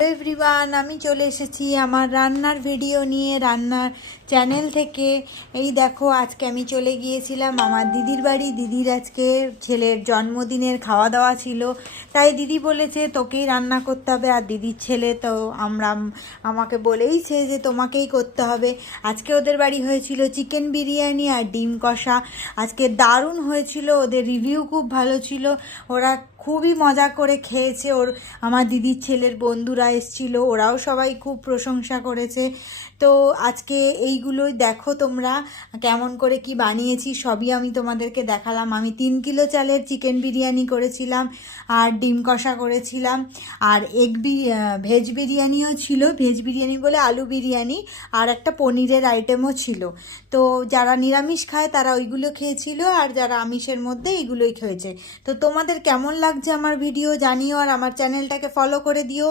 Everyone, আমি চলে এসেছি আমার রান্নার ভিডিও নিয়ে রান্নার চ্যানেল থেকে। এই দেখো, আজকে আমি চলে গিয়েছিলাম আমার দিদির বাড়ি। দিদির আজকে ছেলের জন্মদিনের খাওয়া দাওয়া ছিল, তাই দিদি বলেছে তোকেই রান্না করতে হবে। আর দিদির ছেলে তো আমাকে বলেইছে যে তোমাকেই করতে হবে। আজকে ওদের বাড়ি হয়েছিল চিকেন বিরিয়ানি আর ডিম কষা। আজকে দারুণ হয়েছিল, ওদের রিভিউ খুব ভালো ছিল, ওরা খুবই মজা করে খেয়েছে। আমার দিদির ছেলের বন্ধুরা এসেছিল, ওরাও সবাই খুব প্রশংসা করেছে। তো আজকে এইগুলোই দেখো তোমরা কেমন করে কি বানিয়েছি, সবই আমি তোমাদেরকে দেখালাম। আমি 3 কিলো চালের চিকেন বিরিয়ানি করেছিলাম, আর ডিম কষা করেছিলাম, আর ভেজ বিরিয়ানিও ছিল। ভেজ বিরিয়ানি বলে আলু বিরিয়ানি, আর একটা পনিরের আইটেমও ছিল। তো যারা নিরামিষ খায় তারা ওইগুলো খেয়েছিল, আর যারা আমিষের মধ্যে এইগুলোই খেয়েছে। তো তোমাদের কেমন লাগছে আমার ভিডিও জানিও, আর আমার চ্যানেলটাকে ফলো করে দিও।